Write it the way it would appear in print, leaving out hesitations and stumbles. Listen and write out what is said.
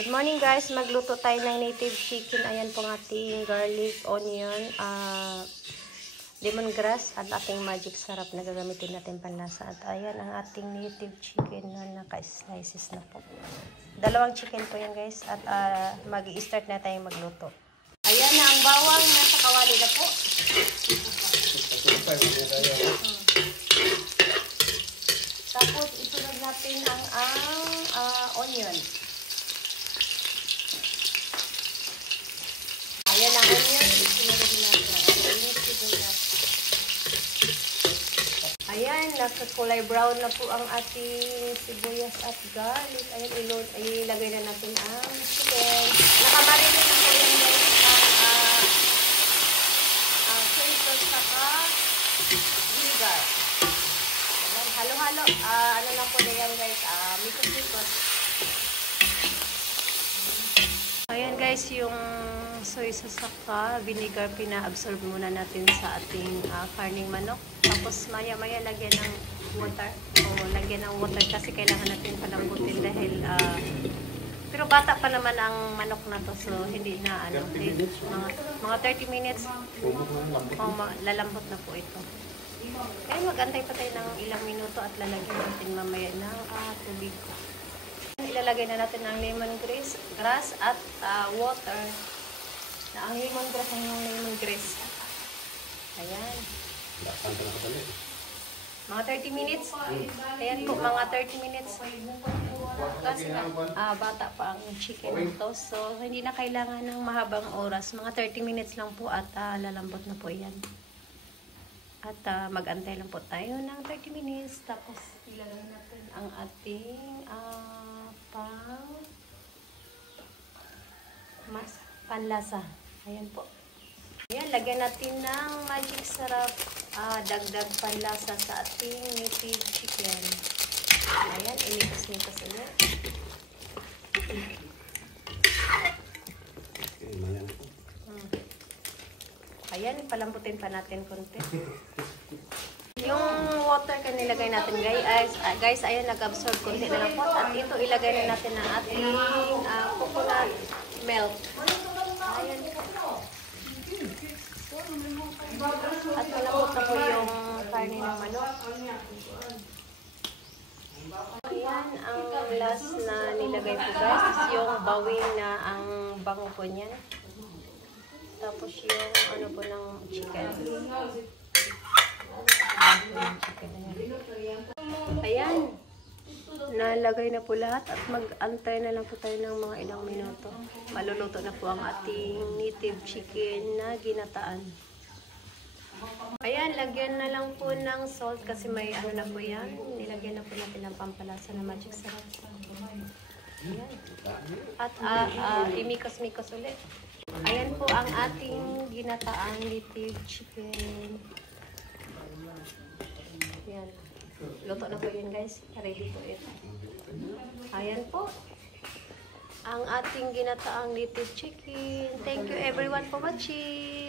Good morning guys, magluto tayo ng native chicken. Ayan po ang ating garlic, onion, lemongrass at ating magic sarap na gagamitin natin panlasa. At ayan ang ating native chicken na naka-slices na po. Dalawang chicken po yan guys at mag-i-start na tayo magluto. Ayan na ang bawang, nasa kawali na po. Tapos isunod natin ang onion. Ayan ang onion, isunod natin ang sibuyas. Ayan, nasa kulay brown na po ang ating sibuyas at garlic. Ayan, ilagay na natin ang chicken. Nakamarinate na po yan guys ang soy sauce saka vinegar. Ayan, halo-halo. Ano lang po na yan guys, mikos-mikos. Ayan guys, yung soy sauce saka vinegar pina-absorb muna natin sa ating karning manok. Tapos maya-maya lagyan ng water. Lagyan ng water kasi kailangan natin palambutin dahil pero bata pa naman ang manok na to, so hindi na mga 30 minutes lalambot na po ito. Kaya mag-antay pa tayo ng ilang minuto at lalagyan natin mamaya ng tubig. Ilalagay na natin ang lemongrass at water. Na ang lemongrass ay yung lemongrass. Ayan. Mga 30 minutes. Ayan po, mga 30 minutes. Kasi bata pa ang chicken nito. So, hindi na kailangan ng mahabang oras. Mga 30 minutes lang po at lalambot na po yan. At mag-antay lang po tayo ng 30 minutes. Tapos, ilalagay natin ang ating panlasa. Ayan po. Ayan, lagyan natin ng magic sarap. Dagdag panlasa sa ating native chicken. Ayan, inikos-nikos ulit. Ayan, palambutin pa natin konti. Yung water ka nilagay natin guys, ayan nag-absorb konti na lang po. At ito ilagay na natin ang ating coconut milk. Ayan. At malambot na po yung karne ng manok. Ayan, ang last na nilagay po guys is yung bawing na ang bango po niyan. Tapos yung ano po ng chicken. Ayan. Nalagay na po lahat at mag-antay na lang po tayo ng mga ilang minuto. Maluluto na po ang ating native chicken na ginataan. Ayan, lagyan na lang po ng salt kasi may ano na po yan. Nilagyan na po natin ng pampalasa na magic sarap. Ayan. At imikos-mikos ulit. Ayan po ang ating ginataang native chicken. Ayan. Luto na po yun guys. Ready po ito. Ayan po. Ang ating ginataang native chicken. Thank you everyone for watching.